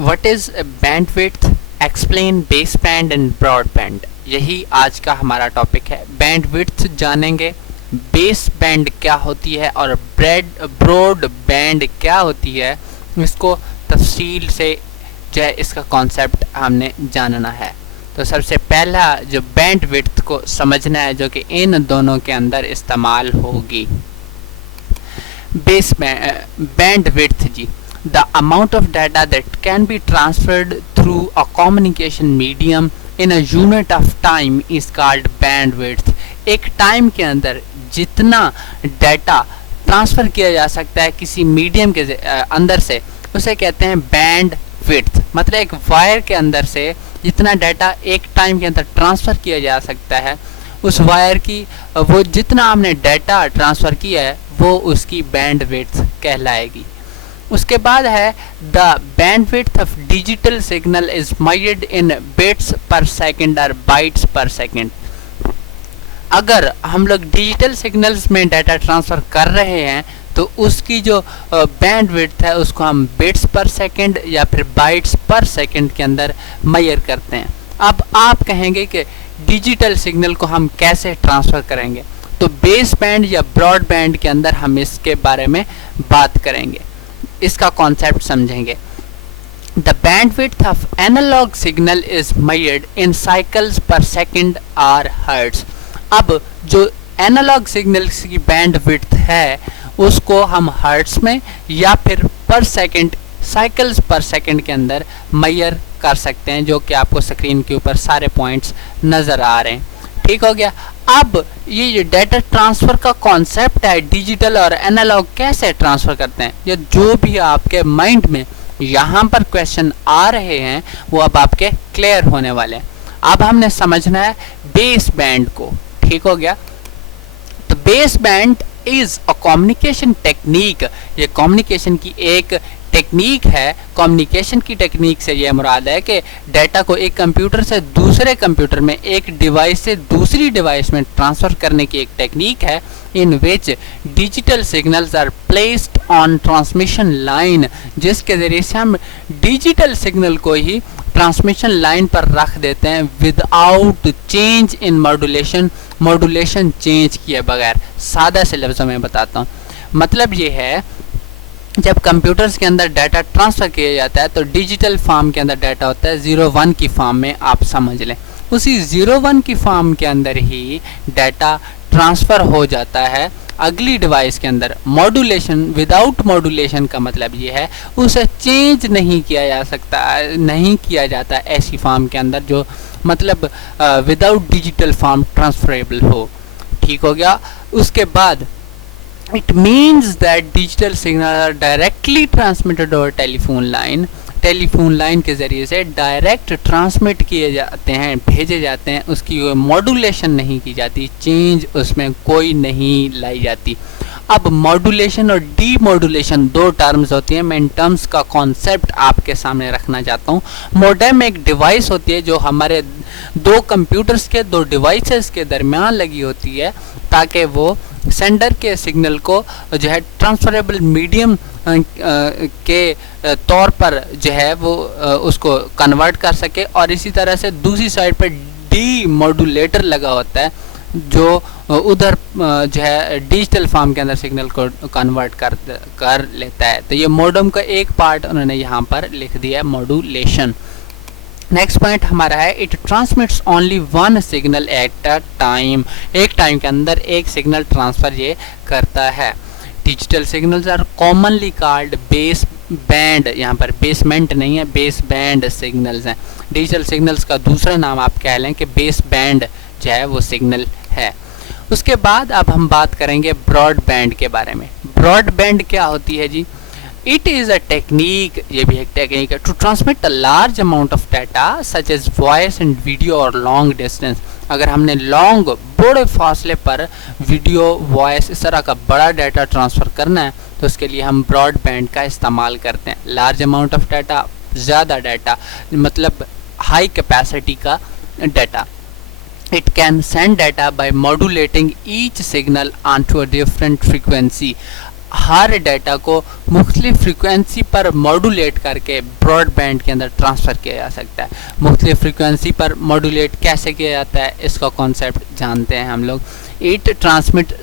What is bandwidth, explain baseband and broadband. यही आज का हमारा टॉपिक है। बैंडविड्थ जानेंगे, बेस बैंड क्या होती है और ब्रॉड बैंड क्या होती है, इसको तफसील से जो है इसका कॉन्सेप्ट हमने जानना है। तो सबसे पहला जो बैंडविड्थ को समझना है जो कि इन दोनों के अंदर इस्तेमाल होगी। बेस बैंडविड्थ जी, the amount of data that can be transferred through a communication medium in a unit of time is called bandwidth। एक टाइम के अंदर जितना डाटा ट्रांसफ़र किया जा सकता है किसी मीडियम के अंदर से, उसे कहते हैं बैंडविड्थ। मतलब एक वायर के अंदर से जितना डाटा एक टाइम के अंदर ट्रांसफ़र किया जा सकता है, उस वायर की वो जितना हमने डाटा ट्रांसफ़र किया है वो उसकी बैंडविड्थ कहलाएगी। उसके बाद है the bandwidth of digital signal is measured in bits पर सेकंड और बाइट्स पर सेकंड। अगर हम लोग डिजिटल सिग्नल्स में डाटा ट्रांसफ़र कर रहे हैं तो उसकी जो बैंडविड्थ है उसको हम बिट्स पर सेकंड या फिर बाइट्स पर सेकंड के अंदर मेजर करते हैं। अब आप कहेंगे कि डिजिटल सिग्नल को हम कैसे ट्रांसफ़र करेंगे, तो बेस बैंड या ब्रॉड बैंड के अंदर हम इसके बारे में बात करेंगे, इसका कॉन्सेप्ट समझेंगे। The bandwidth of analog signal is measured in cycles per second और हर्ट्ज। अब जो एनालॉग सिग्नल्स की बैंडविड्थ है उसको हम हर्ट्ज में या फिर पर सेकंड साइकिल्स पर सेकंड के अंदर मेजर कर सकते हैं, जो कि आपको स्क्रीन के ऊपर सारे पॉइंट्स नज़र आ रहे हैं। ठीक हो गया। अब ये डाटा ट्रांसफ़र का कॉन्सेप्ट है, डिजिटल और एनालॉग कैसे ट्रांसफ़र करते हैं, ये जो भी आपके माइंड में यहाँ पर क्वेश्चन आ रहे हैं वो अब आपके क्लियर होने वाले हैं। अब हमने समझना है बेस बैंड को। ठीक हो गया। तो base band is a communication technique, ये कम्युनिकेशन की एक टेक्निक है। कम्युनिकेशन की टेक्निक से ये मुराद है कि डाटा को एक कंप्यूटर से दूसरे कंप्यूटर में, एक डिवाइस से दूसरी डिवाइस में ट्रांसफ़र करने की एक टेक्निक है। In which digital signals are placed on transmission line, जिसके ज़रिए से हम डिजिटल सिग्नल को ही ट्रांसमिशन लाइन पर रख देते हैं without change in modulation, modulation change किए बगैर। सादा से लफ्ज़ों में बताता हूँ, मतलब ये है जब कंप्यूटर्स के अंदर डाटा ट्रांसफ़र किया जाता है तो डिजिटल फॉर्म के अंदर डाटा होता है 01 की फॉर्म में, आप समझ लें। उसी 01 की फॉर्म के अंदर ही डाटा ट्रांसफ़र हो जाता है अगली डिवाइस के अंदर। मॉड्यूलेशन, विदाउट मॉड्यूलेशन का मतलब ये है उसे चेंज नहीं किया जा सकता, नहीं किया जाता ऐसी फॉर्म के अंदर जो मतलब विदाउट डिजिटल फॉर्म ट्रांसफरेबल हो। ठीक हो गया। उसके बाद it means that digital signal are directly transmitted over telephone line। Telephone line के ज़रिए से डायरेक्ट ट्रांसमिट किए जाते हैं, भेजे जाते हैं, उसकी मॉड्यूलेशन नहीं की जाती, चेंज उसमें कोई नहीं लाई जाती। अब मॉड्यूलेशन और डी मॉड्यूलेशन दो टर्म्स होती हैं। मैं इन टर्म्स का कॉन्सेप्ट आपके सामने रखना चाहता हूँ। मॉडेम एक डिवाइस होती है जो हमारे दो कंप्यूटर्स के, दो डिवाइसेस के दरमियान लगी होती है ताकि वो सेंडर के सिग्नल को जो है ट्रांसफरेबल मीडियम के तौर पर जो है वो उसको कन्वर्ट कर सके, और इसी तरह से दूसरी साइड पर डी मॉड्यूलेटर लगा होता है जो उधर जो है डिजिटल फॉर्म के अंदर सिग्नल को कन्वर्ट कर लेता है। तो ये मॉडेम का एक पार्ट उन्होंने यहाँ पर लिख दिया है, मॉड्यूलेशन। नेक्स्ट पॉइंट हमारा है it transmits only one signal at a time. एक टाइम के अंदर एक सिग्नल ट्रांसफ़र ये करता है। Digital signals are commonly called baseband, यहाँ पर बेसमेंट नहीं है, बेस बैंड सिग्नल्स हैं। डिजिटल सिग्नल्स का दूसरा नाम आप कह लें कि बेस बैंड जो है वो सिग्नल है। उसके बाद अब हम बात करेंगे ब्रॉड बैंड के बारे में। ब्रॉड बैंड क्या होती है जी? इट इज़ अ टेक्निक, ये भी एक टेक्निक है, to transmit a large amount of data such as voice and video और लॉन्ग डिस्टेंस। अगर हमने लॉन्ग, बड़े फासले पर वीडियो, वॉइस, इस तरह का बड़ा डाटा ट्रांसफ़र करना है तो उसके लिए हम ब्रॉड बैंड का इस्तेमाल करते हैं। लार्ज अमाउंट ऑफ डाटा, ज़्यादा डाटा, मतलब हाई कैपेसिटी का data. It can send data by modulating each signal onto a different frequency। Her data को मुख्तलिफ फ्रीक्वेंसी पर मॉड्यूलेट करके ब्रॉडबैंड के अंदर ट्रांसफ़र किया जा सकता है। मुख्तलिफ फ्रीक्वेंसी पर मॉड्यूलेट कैसे किया जाता है, इसका कॉन्सेप्ट जानते हैं हम लोग। It transmit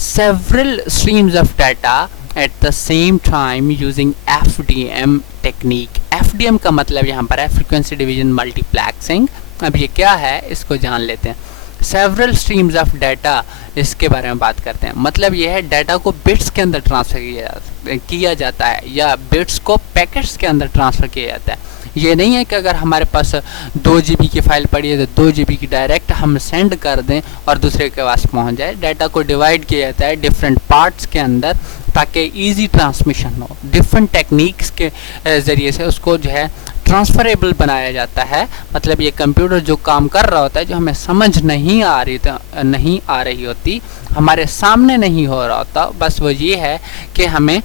several streams of data at the same time using FDM technique. FDM का मतलब यहाँ पर है फ्रीक्वेंसी डिवीजन मल्टीप्लेक्सिंग। अब ये क्या है इसको जान लेते हैं। सेवरल स्ट्रीम्स ऑफ डाटा, इसके बारे में बात करते हैं। मतलब यह है डाटा को बिट्स के अंदर ट्रांसफ़र किया जाता है या बिट्स को पैकेट्स के अंदर ट्रांसफ़र किया जाता है। ये नहीं है कि अगर हमारे पास 2 GB की फ़ाइल पड़ी है तो 2 GB की डायरेक्ट हम सेंड कर दें और दूसरे के पास पहुंच जाए। डाटा को डिवाइड किया जाता है डिफरेंट पार्ट्स के अंदर ताकि इजी ट्रांसमिशन हो। डिफरेंट टेक्निक्स के ज़रिए से उसको जो है ट्रांसफरेबल बनाया जाता है। मतलब ये कंप्यूटर जो काम कर रहा होता है, जो हमें समझ नहीं आ रही होती, हमारे सामने नहीं हो रहा होता, बस वो ये है कि हमें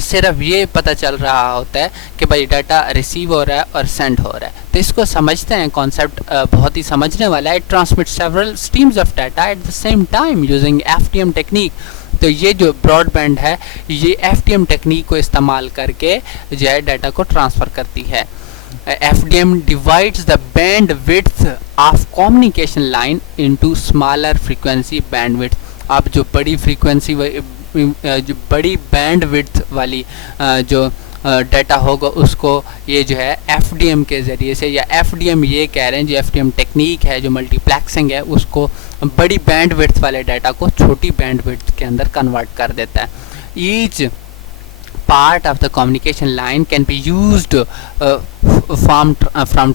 सिर्फ ये पता चल रहा होता है कि भाई डाटा रिसीव हो रहा है और सेंड हो रहा है। तो इसको समझते हैं, कॉन्सेप्ट बहुत ही समझने वाला है। Transmit several streams of data at the same time using FDM technique. तो ये जो ब्रॉडबैंड है ये FDM टेक्निक को इस्तेमाल करके जो है डाटा को ट्रांसफ़र करती है। FDM divides the bandwidth of communication line into smaller frequency bandwidth। अब जो बड़ी फ्रीक्वेंसी जो बड़ी बैंडविड्थ वाली जो डाटा होगा उसको ये जो है FDM के ज़रिए से, या FDM ये कह रहे हैं जो FDM टेक्निक है जो मल्टीप्लेक्सिंग है, उसको बड़ी बैंडविड्थ वाले डाटा को छोटी बैंडविड्थ के अंदर कन्वर्ट कर देता है। Each part of the communication line can be used from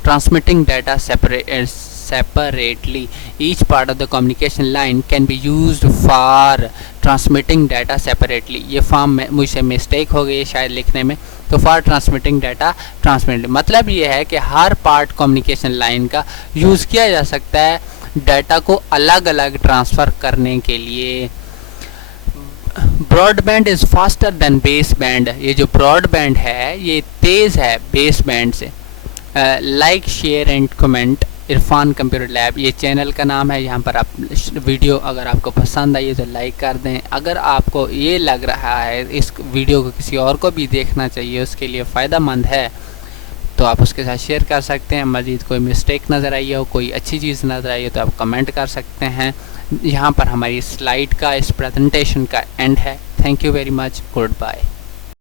transmitting data separately. Each part of the communication line can be used for transmitting data separately। ये फॉर्म में मुझसे मिस्टेक हो गई शायद लिखने में, तो फॉर ट्रांसमिटिंग डाटा ट्रांसमिट मतलब ये है कि हर पार्ट कम्युनिकेशन लाइन का यूज़ किया जा सकता है डाटा को अलग अलग ट्रांसफ़र करने के लिए। Broadband is faster than base band. ये जो ब्रॉडबैंड है ये तेज़ है बेस बैंड से। Like share and comment Irfan computer lab, ये चैनल का नाम है। यहाँ पर आप वीडियो अगर आपको पसंद आई तो लाइक कर दें। अगर आपको ये लग रहा है इस वीडियो को किसी और को भी देखना चाहिए, उसके लिए फ़ायदा मंद है, तो आप उसके साथ शेयर कर सकते हैं। मज़ीद कोई मिस्टेक नज़र आई हो, कोई अच्छी चीज़ नज़र आई हो तो आप कमेंट कर सकते हैं। यहाँ पर हमारी स्लाइड का, इस प्रेजेंटेशन का एंड है। Thank you very much, good bye.